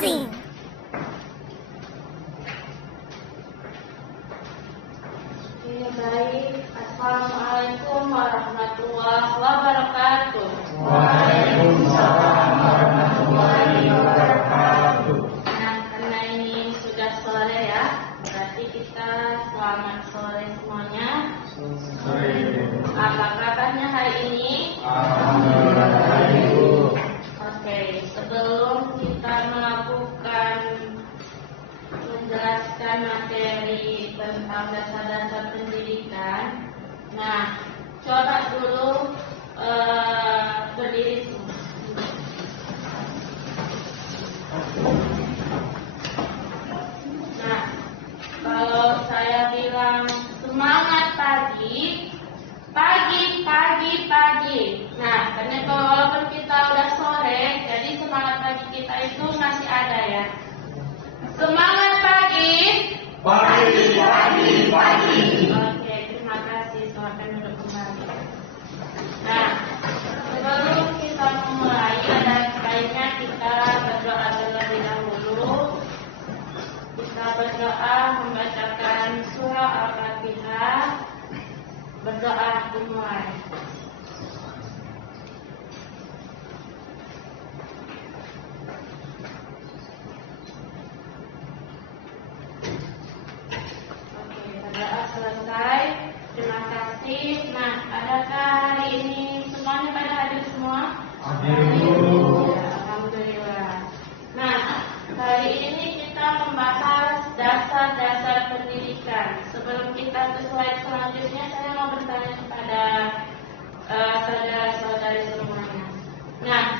Amazing! Baik, Assalamualaikum warahmatullahi wabarakatuh. Waalaikumsalam warahmatullahi wabarakatuh. Nah, karena ini sudah sore ya, berarti kita selamat sore semuanya. Sore. Apa kabarnya hari ini? Alhamdulillah baik, Bu. Oke, sebelum kita melakukan menjelaskan materi tentang dasar-dasar pendidikan, nah coba dulu berdiri semua. Nah, kalau saya bilang semangat pagi, pagi. Nah, ternyata walaupun kita udah sore, jadi semangat pagi kita itu masih ada ya. Semangat pagi. Pagi. Oke, terima kasih. Silakan duduk kembali. Nah, sebelum kita memulai, ada baiknya kita berdoa terlebih dahulu. Kita berdoa membacakan surah Al-Fatihah. Berdoa dimulai. Berdoa selesai. Terima kasih. Nah, adakah hari ini semuanya pada hadir semua? Hadir, Bu. Ya, alhamdulillah. Nah, hari ini kita membahas dasar-dasar pendidikan. Sebelum kita ke slide selanjutnya, saya mau bertanya kepada saudara-saudari semuanya. Nah,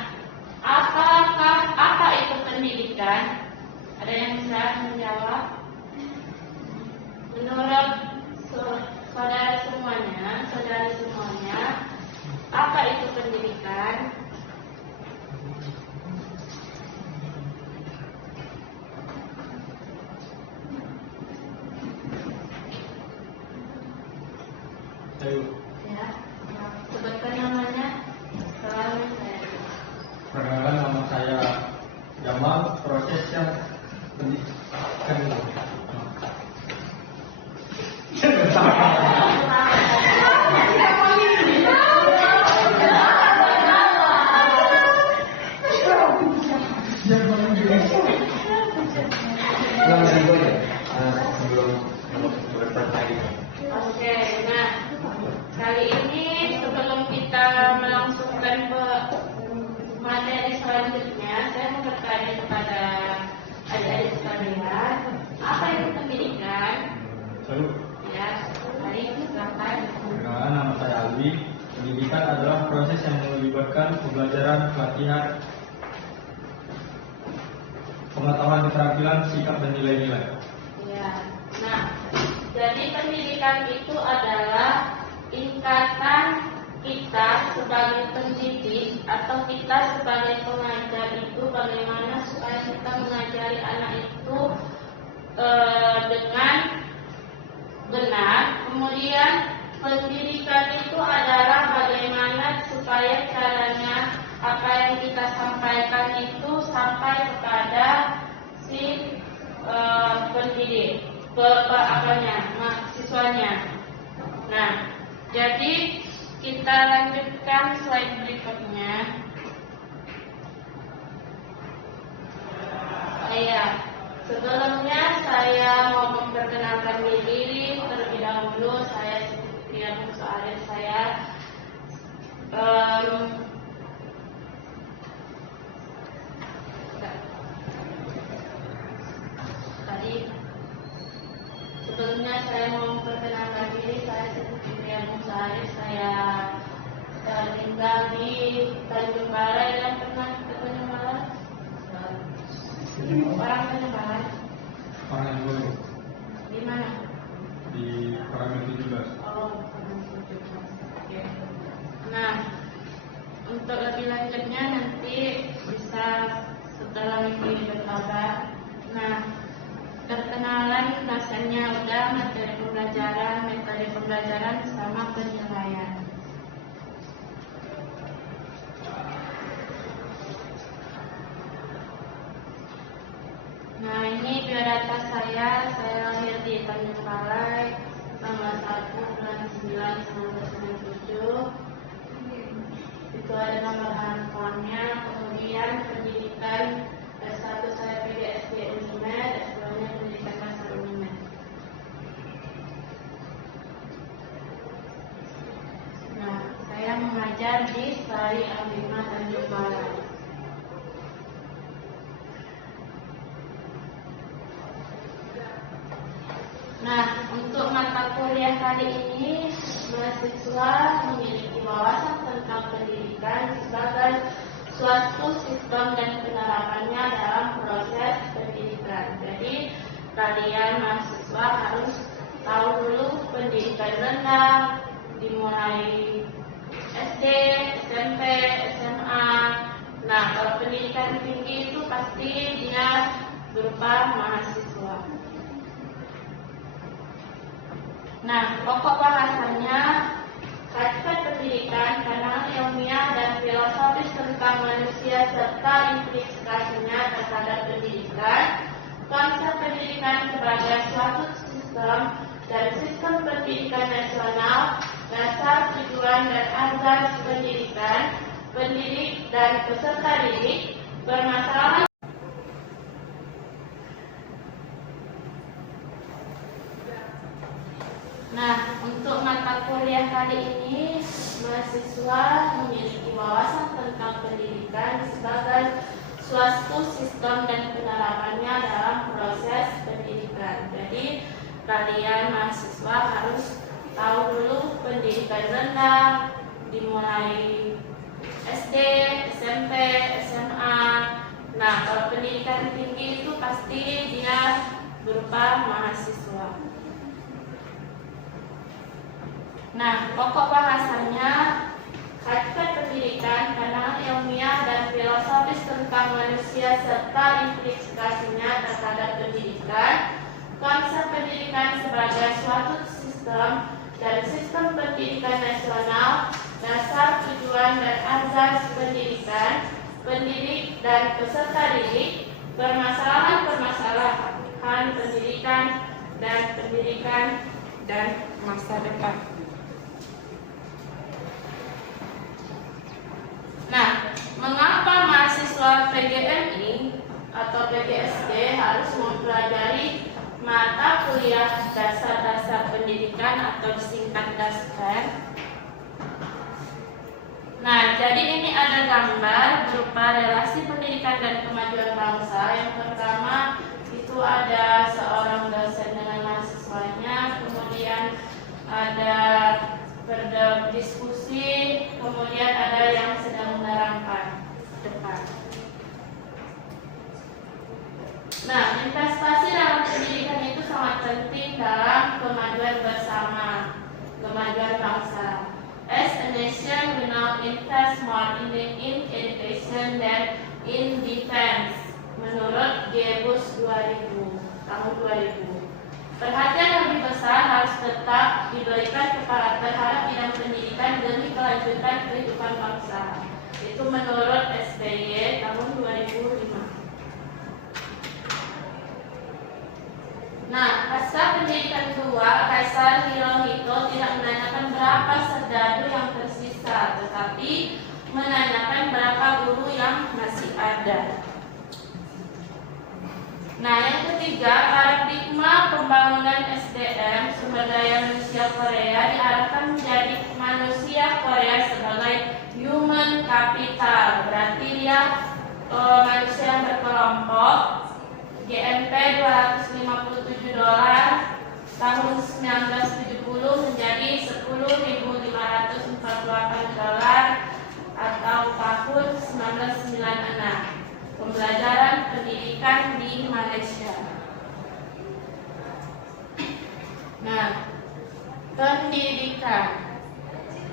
apa itu pendidikan? Ada yang bisa menjawab? Menurut saudari semuanya, apa itu pendidikan? Ayo. Ya, sebutkan namanya. Selalu saya. Perkenalkan, nama saya Jamal. Proses yang pendidikan. Oke, nah kali ini sebelum kita melangsungkan ke materi selanjutnya, saya mau bertanya kepada adik-adik sekalian, apa itu pendidikan? Ya, mari silakan. Perkenalkan, nama saya Alwi. Pendidikan adalah proses yang melibatkan pembelajaran, pelatihan, pengetahuan, keterampilan, sikap, dan nilai-nilai. Ya, nah, jadi pendidikan itu adalah ikatan kita sebagai pendidik atau kita sebagai pengajar itu bagaimana supaya kita mengajari anak itu dengan benar. Kemudian pendidikan itu adalah bagaimana supaya caranya apa yang kita sampaikan itu sampai kepada si pendidik, mahasiswanya. Nah, jadi kita lanjutkan slide berikutnya. Sebelumnya saya mau memperkenalkan diri terlebih dahulu. Saya Siti Musa, saya sebelumnya saya mau memperkenalkan diri. Saya Siti Musa, saya tinggal di Tanjung Balai dan pernah ke Tanjung Balai. Orang Tanjung Balai. Orang yang dulu Di mana? di Koramil 17. Oh, oke. Nah, untuk lebih lanjutnya nanti bisa setelah ini berkabar. Nah, perkenalan dasarnya udah, materi pembelajaran, metode pembelajaran sama penilaian. 9/1997. Itu ada nomor handphonenya. Kemudian pendidikan S1 saya PGSD Unimed, S2-nya pendidikan dasar Unimed. Nah, saya mengajar di Sari Abima Tanjung Balai. Nah, untuk mata kuliah kali ini, mahasiswa memiliki wawasan tentang pendidikan sebagai suatu sistem dan penerapannya dalam proses pendidikan. Jadi, kalian mahasiswa harus tahu dulu pendidikan rendah, dimulai SD, SMP, SMA. Nah, kalau pendidikan tinggi itu pasti dia berupa mahasiswa. Nah, pokok bahasannya hakikat pendidikan, pandangan ilmiah dan filosofis tentang manusia serta implikasinya terhadap pendidikan, konsep pendidikan sebagai suatu sistem dan sistem pendidikan nasional, dasar, tujuan dan azas pendidikan, pendidik dan peserta didik, permasalahan. Nah, untuk mata kuliah kali ini, mahasiswa memiliki wawasan tentang pendidikan sebagai suatu sistem dan penerapannya dalam proses pendidikan. Jadi, kalian mahasiswa harus tahu dulu pendidikan rendah, dimulai SD, SMP, SMA. Nah, kalau pendidikan tinggi itu pasti dia berupa mahasiswa. Nah, pokok bahasannya hakikat pendidikan, pandangan ilmiah dan filosofis tentang manusia serta implikasinya terhadap pendidikan, konsep pendidikan sebagai suatu sistem dan sistem pendidikan nasional, dasar, tujuan dan azas pendidikan, pendidik dan peserta didik, permasalahan-permasalahan pendidikan dan masa depan. Nah, mengapa mahasiswa PGMI atau PGSD harus mempelajari mata kuliah dasar-dasar pendidikan atau disingkat DASPEN? Nah, jadi ini ada gambar berupa relasi pendidikan dan kemajuan bangsa. Yang pertama itu ada seorang dosen dengan mahasiswanya, kemudian ada berdiskusi, kemudian ada yang sedang menerangkan depan. Nah, investasi dalam pendidikan itu sangat penting dalam kemajuan bersama, kemajuan bangsa. As a nation, we now invest more in education than in defense, menurut Gebus 2000, tahun 2000. Perhatian lebih besar harus tetap diberikan terhadap bidang pendidikan demi kelanjutan kehidupan bangsa. Itu menurut SBY tahun 2005. Nah, pasca pendidikan kedua, Kaisar Hirohito tidak menanyakan berapa serdadu yang tersisa, tetapi menanyakan berapa guru yang masih ada. Nah, yang ketiga, paradigma pembangunan SDM sumber daya manusia Korea diarahkan menjadi manusia Korea sebagai human capital. Berarti dia manusia yang berkelompok. GNP $257 tahun 1970 menjadi $10.548 atau tahun 1996. Pembelajaran pendidikan di Malaysia. Nah,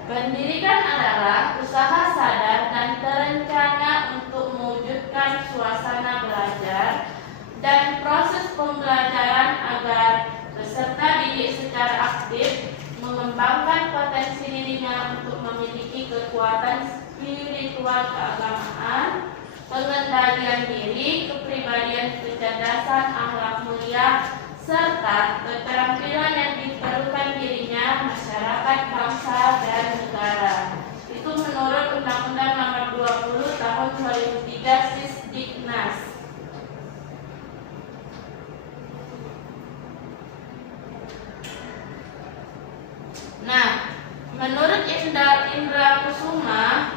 pendidikan adalah usaha sadar dan terencana untuk mewujudkan suasana belajar dan proses pembelajaran agar peserta didik secara aktif mengembangkan potensi dirinya untuk memiliki kekuatan spiritual keagamaan, pengendalian diri, kepribadian kecerdasan, akhlak mulia, serta keterampilan yang diperlukan dirinya, masyarakat, bangsa, dan negara. Itu menurut Undang-Undang Nomor 20 Tahun 2003 Sisdiknas. Nah, menurut Indra Kusuma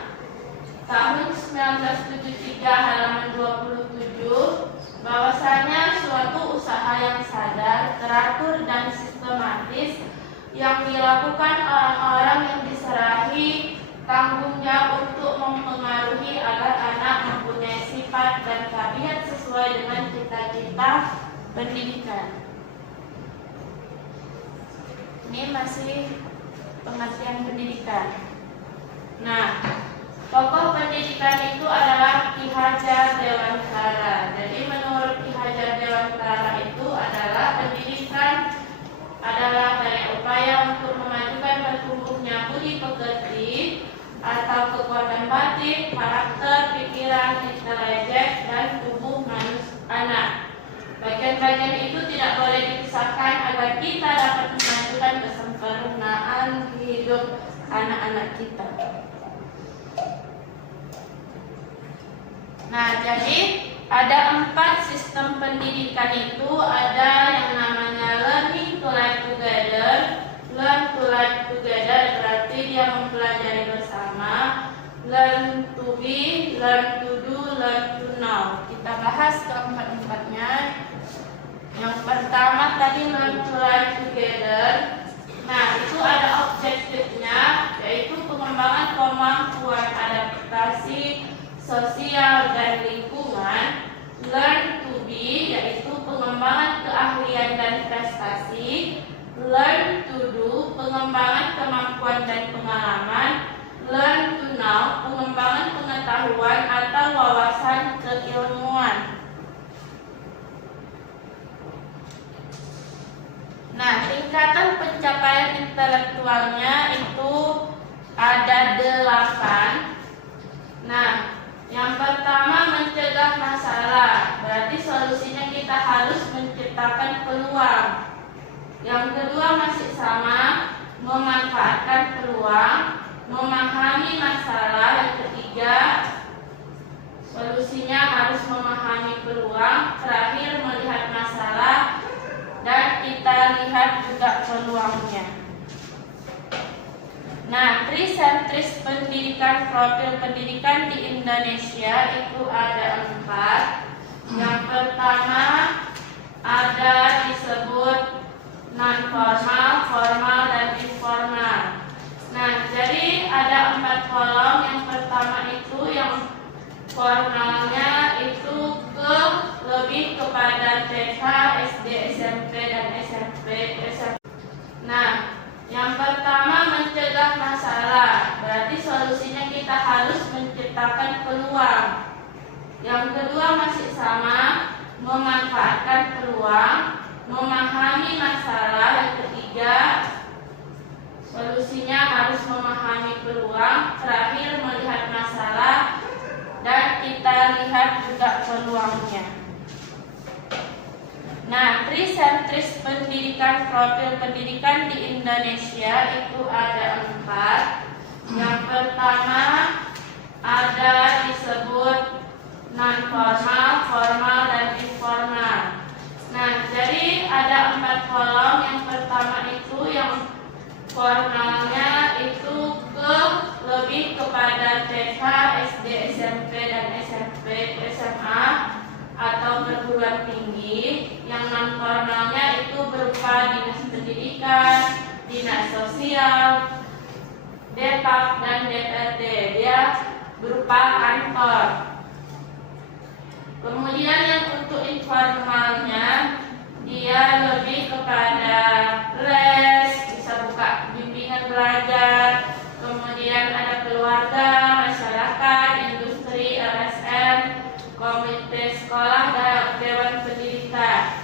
tahun 1973 halaman 27, bahwasanya suatu usaha yang sadar, teratur, dan sistematis yang dilakukan orang-orang yang diserahi tanggung jawab untuk mempengaruhi agar anak mempunyai sifat dan tabiat sesuai dengan cita-cita pendidikan. Ini masih pengertian pendidikan. Nah, tokoh pendidikan itu adalah Ki Hajar Dewantara. Jadi menurut Ki Hajar Dewantara itu adalah pendidikan adalah daya upaya untuk memajukan bertumbuhnya budi pekerti atau kekuatan batin, karakter, pikiran, intelijen, dan tubuh anak. Bagian-bagian itu tidak boleh dipisahkan agar kita dapat memajukan kesempurnaan hidup anak-anak kita. Nah, jadi ada 4 sistem pendidikan itu. Ada yang namanya learning to live together. Learn to live together berarti dia mempelajari bersama. Learn to be, learn to do, learn to know. Kita bahas keempat-empatnya. Yang pertama tadi learn to live together. Nah, itu ada objektifnya, yaitu pengembangan kemampuan adaptasi sosial dan lingkungan. Learn to be, yaitu pengembangan keahlian dan prestasi. Learn to do, pengembangan kemampuan dan pengalaman. Learn to know, pengembangan pengetahuan atau wawasan keilmuan. Nah, tingkatan pencapaian intelektualnya itu ada 8. Nah, yang pertama mencegah masalah, berarti solusinya kita harus menciptakan peluang. Yang kedua masih sama, memanfaatkan peluang, memahami masalah. Yang ketiga, solusinya harus memahami peluang. Terakhir, melihat masalah dan kita lihat juga peluangnya. Nah, trisentris pendidikan, profil pendidikan di Indonesia itu ada 4. Yang pertama ada disebut non-formal, formal, dan informal. Nah, jadi ada 4 kolom. Yang pertama itu yang formalnya itu lebih kepada TK, SD, SMP, dan SMP. Nah, yang pertama mencegah masalah, berarti solusinya kita harus menciptakan peluang. Yang kedua masih sama, memanfaatkan peluang, memahami masalah. Yang ketiga, solusinya harus memahami peluang. Terakhir, melihat masalah dan kita lihat juga peluangnya. Nah, trisentris pendidikan, profil pendidikan di Indonesia itu ada 4. Yang pertama ada disebut non-formal, formal, dan informal. Nah, jadi ada 4 kolom. Yang pertama itu yang formalnya itu lebih kepada TK, SD, SMP, dan SMP, SMA atau perguruan tinggi. Yang non formalnya itu berupa dinas pendidikan, dinas sosial, Depak, dan DPRD. Dia berupa kantor. Kemudian yang untuk informalnya dia lebih kepada les, bisa buka bimbingan belajar. Kemudian ada keluarga, masyarakat, industri, LSM, komite sekolah, dan dewan pendidikan.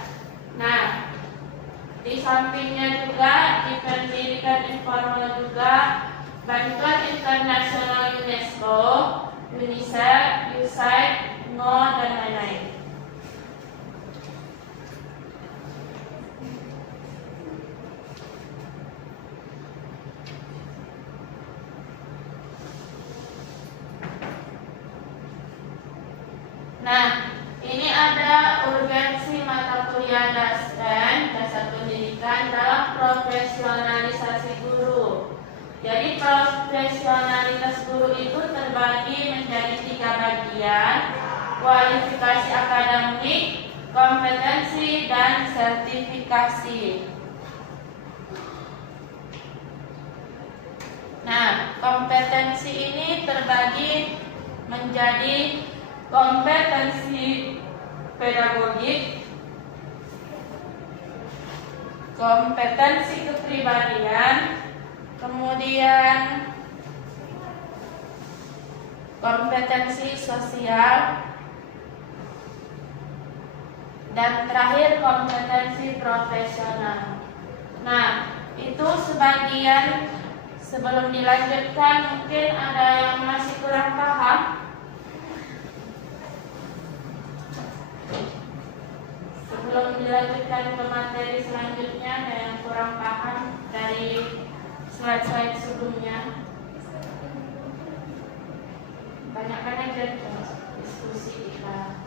Nah, di sampingnya juga di pendidikan informal juga bantuan internasional UNESCO, UNICEF, USAID, NO, dan lain-lain. Nah, ini ada urgensi mata kuliah dasar pendidikan dalam profesionalisasi guru. Jadi profesionalitas guru itu terbagi menjadi 3 bagian: kualifikasi akademik, kompetensi, dan sertifikasi. Nah, kompetensi ini terbagi menjadi kompetensi pedagogik, kompetensi kepribadian, kemudian kompetensi sosial, dan terakhir kompetensi profesional. Nah, itu sebagian. Sebelum dilanjutkan, mungkin ada yang masih kurang paham. Sebelum dilanjutkan ke materi selanjutnya, ada yang kurang paham dari slide-slide sebelumnya. Tanyakan aja ke diskusi kita.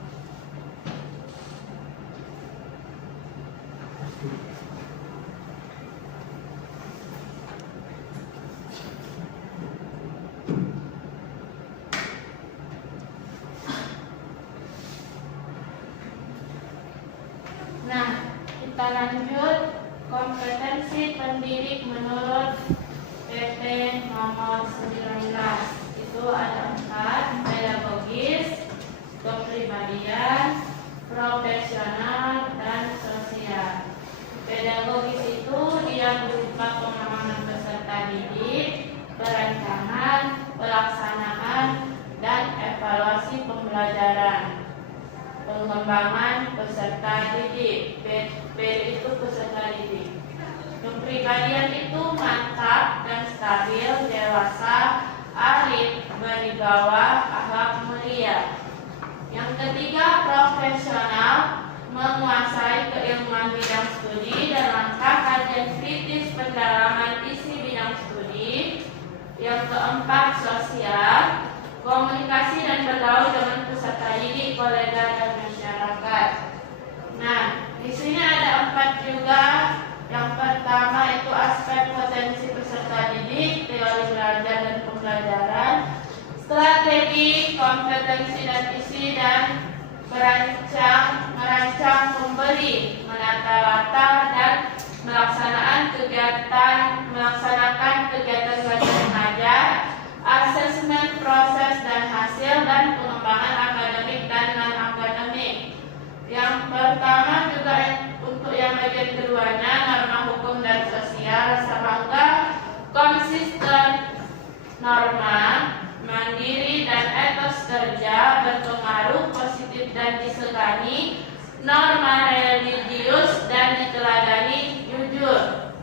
Nah, kita lanjut kompetensi pendidik menurut PP nomor 19. Itu ada 4: pedagogis, kepribadian, profesional, dan sosial. Pedagogis itu dia berupa pemahaman peserta didik, perancangan, pelaksanaan, dan evaluasi pembelajaran. Pengembangan peserta didik, P itu peserta didik. Kepribadian itu mantap dan stabil, dewasa, arif, berwibawa, akhlak mulia. Yang ketiga, profesional, menguasai keilmuan bidang studi dan langkah kajian kritis pendalaman isi bidang studi. Yang keempat, sosial, komunikasi dan bergaul dengan peserta didik, kolega, dan masyarakat. Nah, di sini ada 4 juga. Yang pertama itu aspek potensi peserta didik, teori belajar dan pembelajaran, strategi, kompetensi dan isi, dan merancang pemberi, menata latar, dan melaksanakan kegiatan belajar mengajar, asesmen proses dan hasil, dan pengembangan akademik dan non-akademik. Yang pertama juga untuk yang bagian keduanya, norma hukum dan sosial, sama enggak, konsisten, norma, mandiri, dan etos kerja, berpengaruh, positif dan disegani, norma religius, dan diteladani, jujur.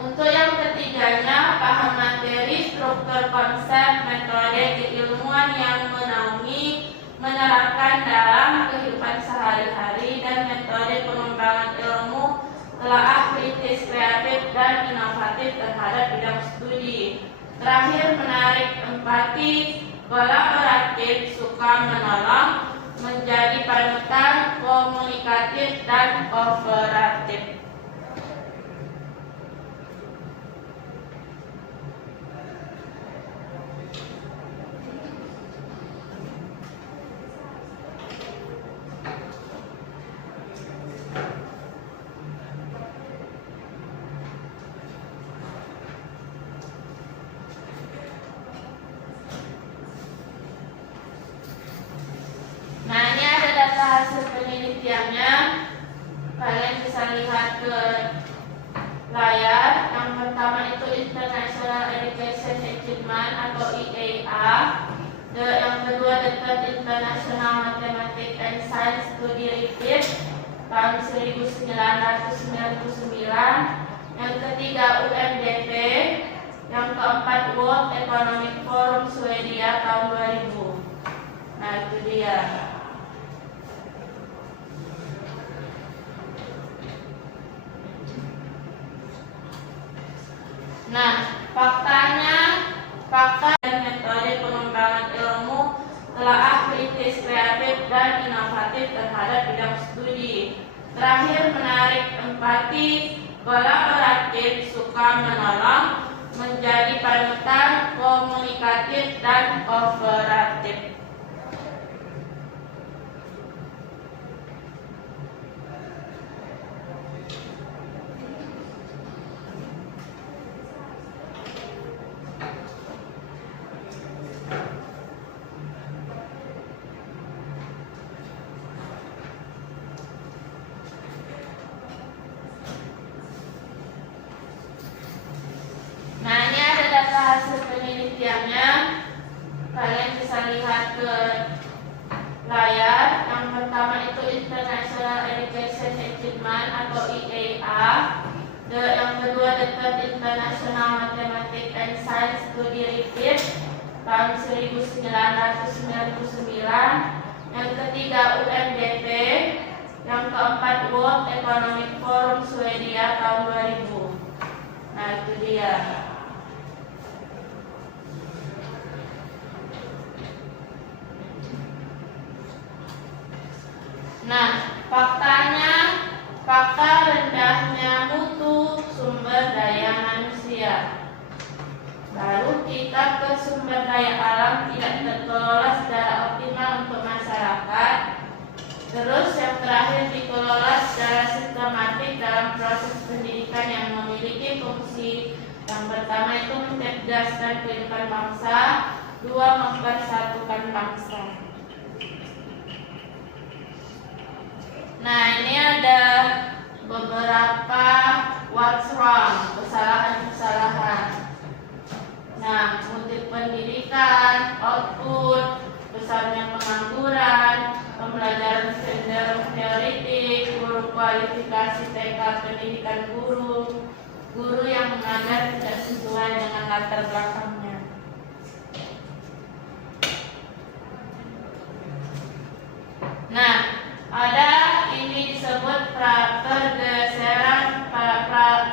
Untuk yang ketiganya, paham materi, struktur konsep, metode keilmuan yang menaungi, menerapkan dalam kehidupan sehari-hari, dan metode pengembangan ilmu, telaah kritis, kreatif, dan inovatif terhadap bidang studi. Terakhir, menarik empati, kolaboratif, suka menolong, menjadi panutan, komunikatif, dan kooperatif. Nah, ini ada data hasil penelitiannya. Kalian bisa lihat ke layar. Yang pertama itu International Education Achievement atau IEA. Yang kedua The Third International Mathematics and Science Study Report tahun 1999. Yang ketiga UNDP. Yang keempat World Economic Forum Swedia tahun 2000. Nah, itu dia. Nah, fakta dan metode pengembangan ilmu telaah kritis Terakhir, menarik empati, kolaboratif, suka menolong, menjadi panutan, komunikatif, dan kooperatif. Nah, ini ada data hasil penelitiannya. Kalian bisa lihat ke layar. Yang pertama itu International Education Achievement atau IEA. Yang kedua The Third International Mathematics and Science Study Report tahun 1999. Yang ketiga UNDP. Yang keempat World Economic Forum Swedia tahun 2000. Nah, itu dia. Nah, faktanya, fakta rendahnya mutu sumber daya manusia. Lalu kita ke sumber daya alam tidak terkelola secara optimal untuk masyarakat. Terus yang terakhir dikelola secara sistematik dalam proses pendidikan yang memiliki fungsi. Yang pertama itu mencerdaskan kehidupan bangsa, dua mempersatukan bangsa. Nah, ini ada beberapa what's wrong, kesalahan-kesalahan. Nah, mutu pendidikan, output, besarnya pengangguran, pembelajaran cenderung teoritik, guru kualifikasi TK pendidikan guru, guru yang mengajar tidak sesuai dengan latar belakangnya. Nah, ada ini disebut pergeseran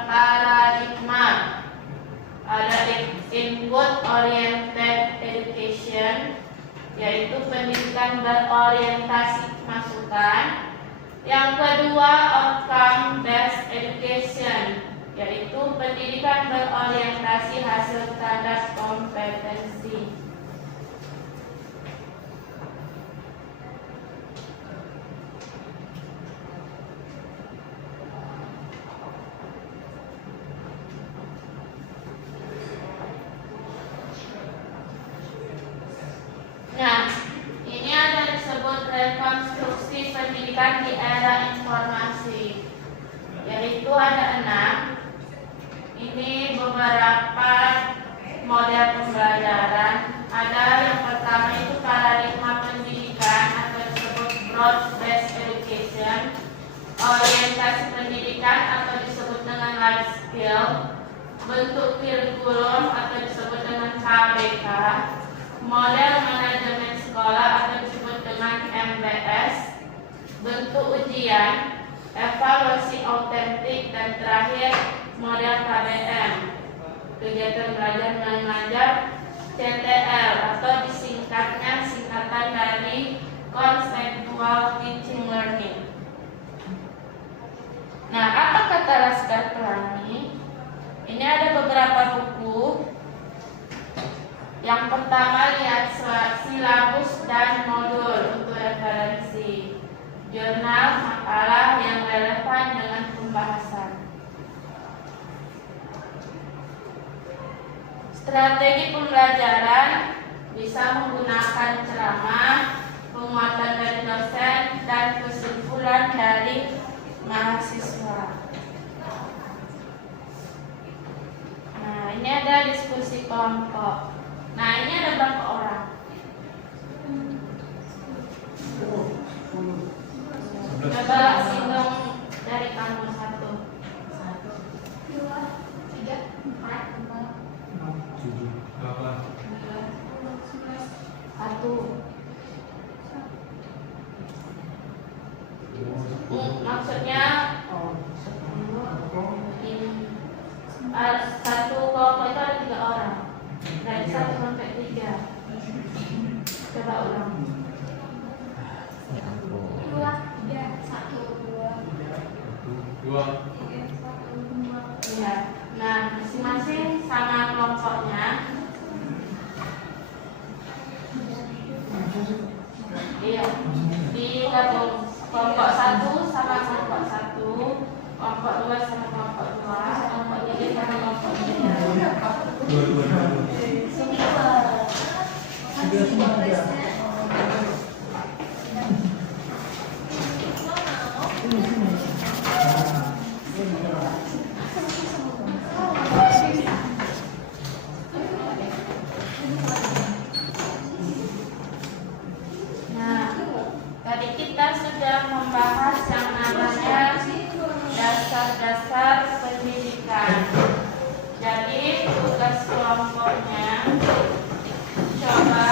paradigma. Ada input oriented education, yaitu pendidikan berorientasi masukan. Yang kedua outcome based education, yaitu pendidikan berorientasi hasil standar kompetensi. Nah, ini ada disebut rekonstruksi pendidikan di era informasi, yaitu ada 6. Ini beberapa model pembelajaran. Ada yang pertama itu paradigma pendidikan atau disebut broad based education, orientasi pendidikan atau disebut dengan life skill, bentuk kurikulum atau disebut dengan KBK, model manajemen sekolah atau disebut dengan MBS, bentuk ujian, evaluasi autentik, dan terakhir model KBM, kegiatan belajar mengajar, CTL atau disingkatnya singkatan dari Conceptual Teaching Learning. Nah, apa kata Laskar Pelangi? Ini ada beberapa buku. Yang pertama, lihat silabus dan modul untuk referensi, jurnal, makalah yang relevan dengan pembahasan. Strategi pembelajaran bisa menggunakan ceramah, penguatan dari dosen, dan kesimpulan dari mahasiswa. Nah, ini ada diskusi kelompok. Nah, ini ada berapa orang? Coba hitung dari kamu 1, 2, 3, 4, 5, 6, 7, 8, 9, 10, 1. Maksudnya satu kelompok itu ada 3 orang. Dari 1 sampai 3. Coba ulang. 2, 3, 1, 2, Ya. Nah, masing-masing sama kelompoknya. Iya. Digabung kelompok 1 sama kelompok 1, kelompok 2 sama kelompok 2, kelompok 3 sama kelompok 3. Nah, tadi kita sudah membahas yang namanya dasar-dasar pendidikan. Jadi tugas kelompoknya coba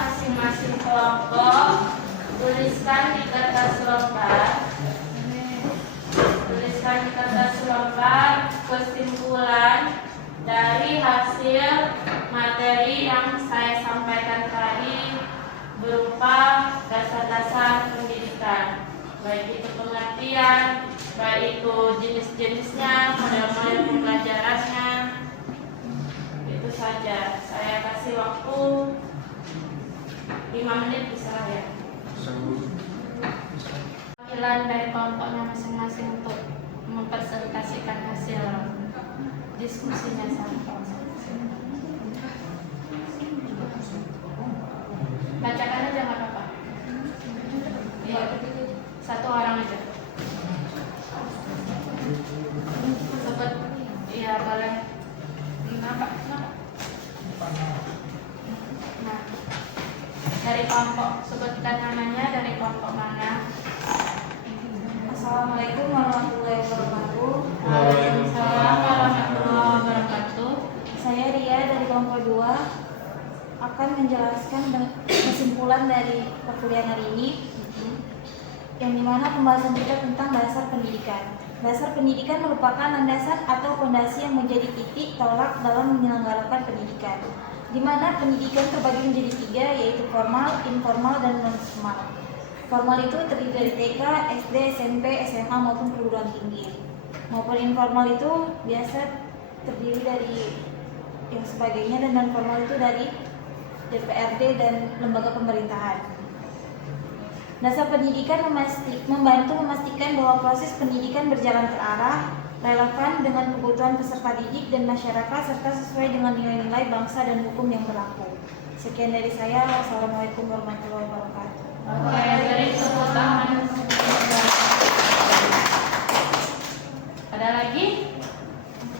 masing-masing kelompok tuliskan di kertas lembar kesimpulan dari hasil materi yang saya sampaikan tadi berupa dasar-dasar pendidikan, baik itu pengertian, baik itu jenis-jenisnya, model-model pembelajarannya. Itu saja. Saya kasih waktu 5 menit bisa ya. Wakilan dari kelompoknya masing-masing untuk mempresentasikan hasil diskusinya sama. Bacakan aja nggak apa-apa. Iya, 1 orang aja. Sebut, iya boleh. Kenapa? Nah, dari kelompok, sebutkan namanya, dari kelompok mana? Assalamualaikum warahmatullahi wabarakatuh. Waalaikumsalam warahmatullahi wabarakatuh. Saya Ria dari kelompok 2 akan menjelaskan kesimpulan dari perkuliahan hari ini, yang dimana pembahasan kita tentang dasar pendidikan. Dasar pendidikan merupakan landasan atau fondasi yang menjadi titik tolak dalam menyelenggarakan pendidikan, di mana pendidikan terbagi menjadi 3, yaitu formal, informal, dan non formal. Formal itu terdiri dari TK, SD, SMP, SMA maupun perguruan tinggi. Maupun informal itu biasa terdiri dari yang sebagainya, dan non formal itu dari DPRD dan lembaga pemerintahan. Dasar pendidikan membantu memastikan bahwa proses pendidikan berjalan terarah, relevan dengan kebutuhan peserta didik dan masyarakat, serta sesuai dengan nilai-nilai bangsa dan hukum yang berlaku. Sekian dari saya. Wassalamualaikum warahmatullahi wabarakatuh. Oke, dari tepuk tangan. Ada lagi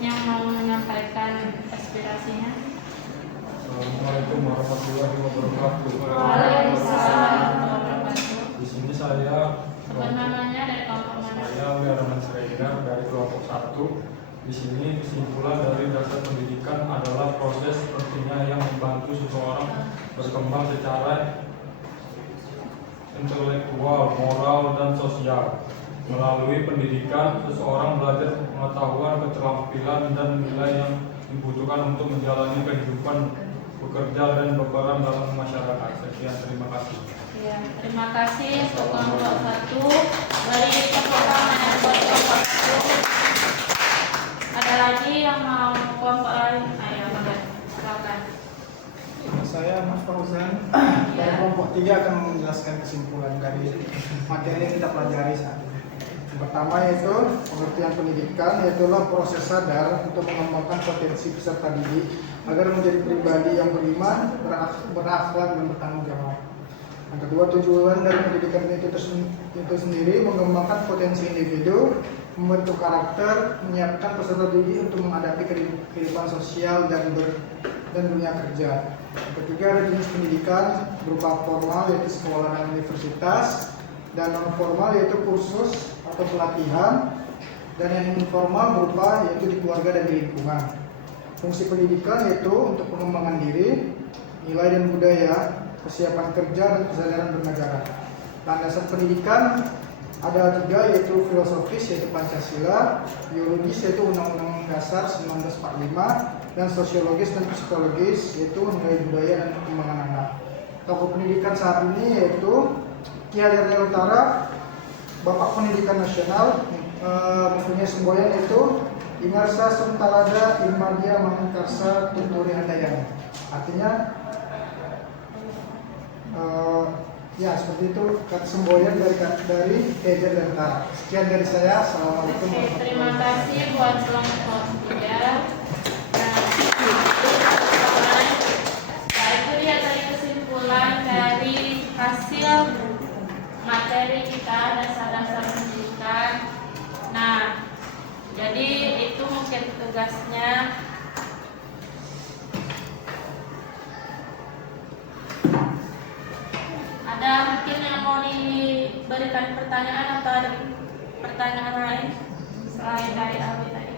yang mau menyampaikan aspirasinya? Assalamualaikum warahmatullahi wabarakatuh. Waalaikumsalam warahmatullahi wabarakatuh. Di sini saya Sebut namanya dari kelompok mana? Wiraman Sregar dari kelompok 1. Di sini kesimpulan dari dasar pendidikan adalah proses pentingnya yang membantu seseorang berkembang secara intelektual, moral, dan sosial. Melalui pendidikan, seseorang belajar pengetahuan, keterampilan, dan nilai yang dibutuhkan untuk menjalani kehidupan, bekerja, dan berperan dalam masyarakat. Sekian, terima kasih. Ya, terima kasih untuk kelompok 1. Beri tepuk tangan buat kelompok 1. Ada lagi yang mau kelompok lain? Ayo, boleh. Silakan. Saya Mas Fauzan dari kelompok 3 akan menjelaskan kesimpulan dari materi yang kita pelajari saat ini. Yang pertama yaitu pengertian pendidikan, yaitu proses sadar untuk mengembangkan potensi peserta didik agar menjadi pribadi yang beriman, berakhlak, dan bertanggung jawab. Yang kedua, tujuan dari pendidikan itu sendiri mengembangkan potensi individu, membentuk karakter, menyiapkan peserta didik untuk menghadapi kehidupan sosial dan dunia kerja. Yang ketiga, ada jenis pendidikan berupa formal yaitu sekolah dan universitas, dan non formal yaitu kursus atau pelatihan, dan yang informal berupa yaitu di keluarga dan di lingkungan. Fungsi pendidikan yaitu untuk pengembangan diri, nilai dan budaya, kesiapan kerja, dan kesadaran bernegara. Landasan pendidikan ada 3, yaitu filosofis yaitu Pancasila, biologis yaitu Undang-Undang Dasar 1945, dan sosiologis dan psikologis yaitu nilai budaya dan perkembangan anak. tokoh pendidikan saat ini yaitu Ki Hajar Dewantara Utara, Bapak Pendidikan Nasional, mempunyai semboyan yaitu Ingarsa Sumtalada Ilmadia Mangunkarsa Tuturi Handayani. Artinya ya seperti itu kata semboyan dari Ki Hajar Dewantara. Sekian dari saya. Assalamualaikum Oke, warahmatullahi terima wabarakatuh. kasih buat kelompok 3. Nah, itu dia tadi kesimpulan dari hasil materi kita dasar-dasar pendidikan. Nah, jadi itu mungkin tugasnya. Ada mungkin yang mau diberikan pertanyaan atau ada pertanyaan lain selain dari Alwi tadi?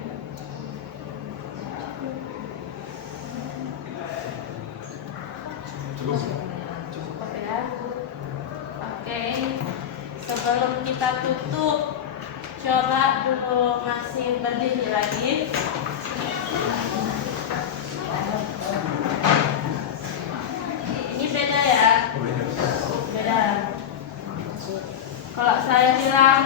Cukup ya. Oke. Sebelum kita tutup, coba dulu masih berdiri lagi. Ini beda ya? Beda. Kalau saya bilang,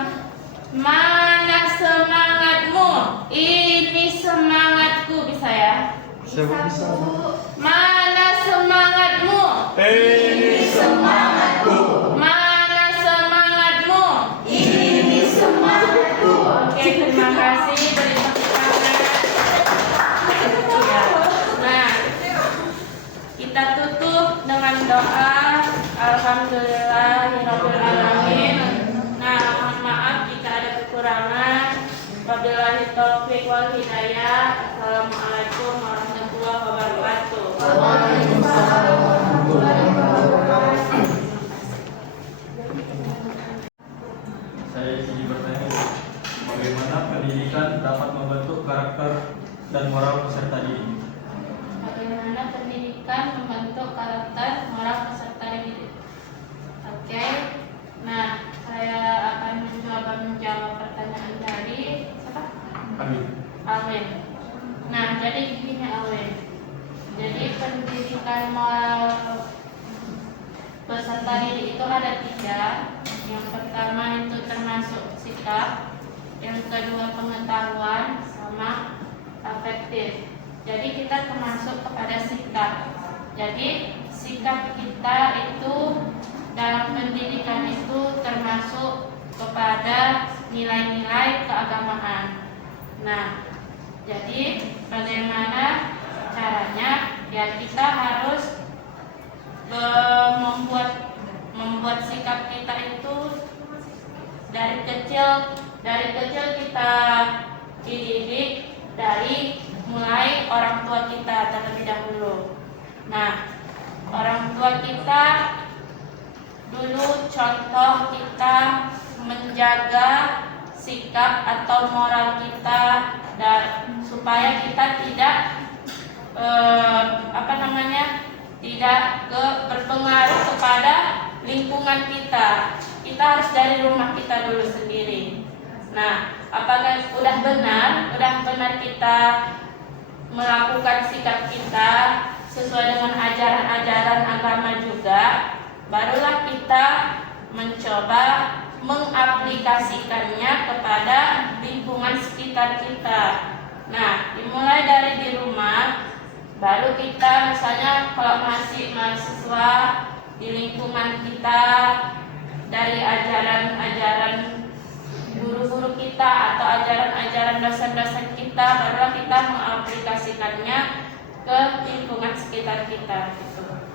mana semangatmu? Ini semangatku, bisa ya? Bisa. Mana semangatmu? Ini semangatku. Mana semangatmu? Ini semangatku. Oke, terima kasih. Beri tepuk tangan. Ya. Nah, kita tutup dengan doa. Alhamdulillahirabbil alamin. Nah, mohon maaf jika ada kekurangan. Wabillahi taufiq wal hidayah. Assalamualaikum warahmatullahi wabarakatuh. Saya ingin bertanya, bagaimana pendidikan dapat membentuk karakter dan moral peserta didik? Bagaimana pendidikan membentuk karakter moral peserta didik? Oke. Nah, saya akan mencoba menjawab pertanyaan dari siapa? Amin. Alwin. Nah, jadi begini Alwin. Jadi pendidikan moral peserta didik itu ada 3. Yang pertama itu termasuk sikap, yang kedua pengetahuan, sama afektif. Jadi kita termasuk kepada sikap. Jadi sikap kita itu dalam pendidikan itu termasuk kepada nilai-nilai keagamaan. Nah, jadi bagaimana caranya? Ya kita harus membuat sikap kita itu dari kecil kita dididik dari mulai orang tua kita terlebih dahulu. Nah, orang tua kita dulu contoh kita menjaga sikap atau moral kita dan supaya kita tidak tidak berpengaruh kepada lingkungan kita. Kita harus dari rumah kita dulu sendiri. Nah, apakah udah benar kita melakukan sikap kita sesuai dengan ajaran-ajaran agama juga, barulah kita mencoba mengaplikasikannya kepada lingkungan sekitar kita. Nah, dimulai dari di rumah, baru kita misalnya kalau masih mahasiswa di lingkungan kita, dari ajaran-ajaran guru-guru kita atau ajaran-ajaran dosen-dosen kita, barulah kita mengaplikasikannya ke lingkungan sekitar kita gitu.